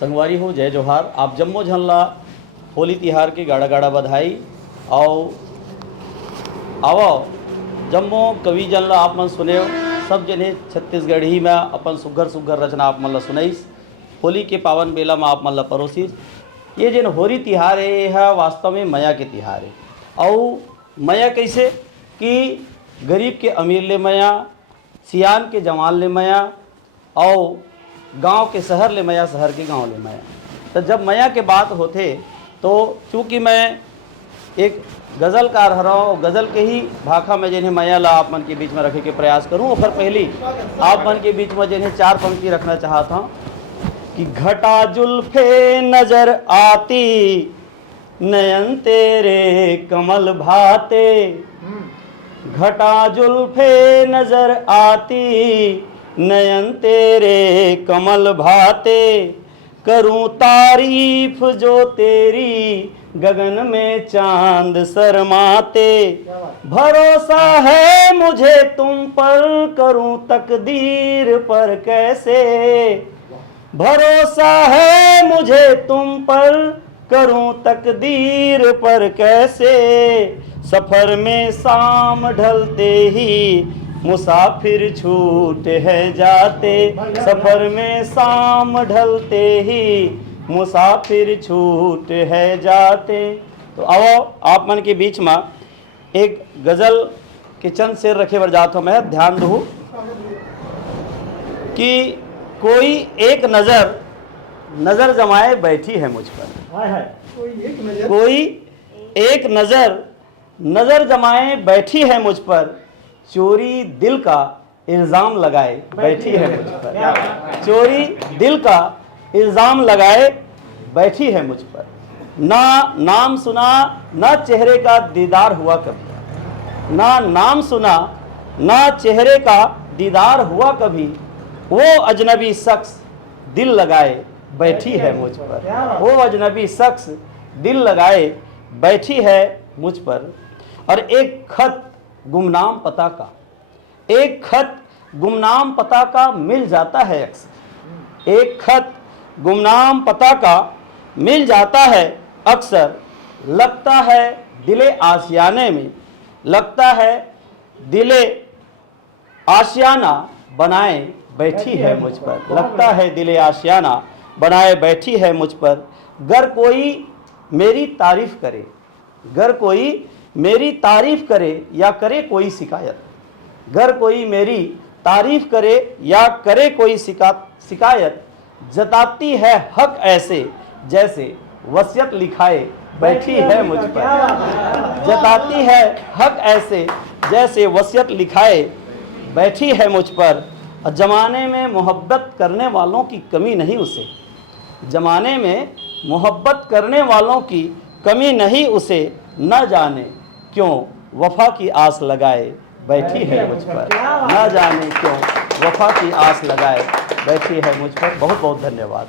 संगवारी हो जय जोहार। आप जम्मो झनला होली तिहार की गाड़ा गाड़ा बधाई। और आओ जम्मो कवि जन ला आप मन सुने सब जने छत्तीसगढ़ी में अपन सुघर सुघर रचना आप मन ला सुनाइस। होली के पावन बेला में आप मन ला परोसिस। ये जन होली तिहार है यह वास्तव में मया के तिहार है। और मया कैसे कि गरीब के अमीर ले मया, सियान के जवान ले मया, और गांव के शहर ले मया, शहर के गांव ले मया। तो जब मया के बात होते तो चूँकि मैं एक गज़लकार हरा हूँ, गज़ल के ही भाखा में जिन्हें मया ला आप मन के बीच में रखे के प्रयास करूँ। और फिर पहली आप मन के बीच में जिन्हें 4 पंक्ति रखना चाहता हूँ कि घटा जुल्फे नजर आती, नयन तेरे कमल भाते। घटा जुल्फे नजर आती, नयन तेरे कमल भाते। करूं तारीफ जो तेरी, गगन में चांद शर्माते। भरोसा है मुझे तुम पर, करूं तकदीर पर कैसे। भरोसा है मुझे तुम पर, करूं तकदीर पर कैसे। सफर में शाम ढलते ही, मुसाफिर छूट है जाते। सफर में शाम ढलते ही, मुसाफिर छूट है जाते। तो आओ आप मन के बीच में एक गज़ल के चंद शेर रखे बर जात हो। मैं ध्यान दूँ कि कोई एक नज़र जमाए बैठी है मुझ पर। कोई एक नज़र जमाए बैठी है मुझ पर। चोरी दिल का इल्ज़ाम लगाए बैठी है मुझ पर। चोरी दिल का इल्ज़ाम लगाए बैठी है मुझ पर। ना नाम सुना, ना चेहरे का दीदार हुआ कभी। ना नाम सुना, ना चेहरे का दीदार हुआ कभी। वो अजनबी शख्स दिल लगाए बैठी है मुझ पर। वो अजनबी शख्स दिल लगाए बैठी है मुझ पर। और एक खत गुमनाम पता का, एक खत गुमनाम पता का मिल जाता है अक्सर। एक खत गुमनाम पता का मिल जाता है अक्सर। लगता है दिले आशियाने में, लगता है दिले आशियाना बनाए बैठी है मुझ पर। लगता है दिले आशियाना बनाए बैठी है मुझ पर। गर कोई मेरी तारीफ करे, गर कोई मेरी तारीफ करे या करे कोई शिकायत। गर कोई मेरी तारीफ करे या करे कोई शिकायत। जताती है हक ऐसे जैसे वसीयत लिखाए बैठी है मुझ पर। जताती है हक ऐसे जैसे वसीयत लिखाए बैठी है मुझ पर। जमाने में मोहब्बत करने वालों की कमी नहीं उसे। जमाने में मोहब्बत करने वालों की कमी नहीं उसे। न जाने क्यों वफा की आस लगाए बैठी है मुझ पर। न जाने क्यों वफा की आस लगाए बैठी है मुझ पर। बहुत बहुत धन्यवाद।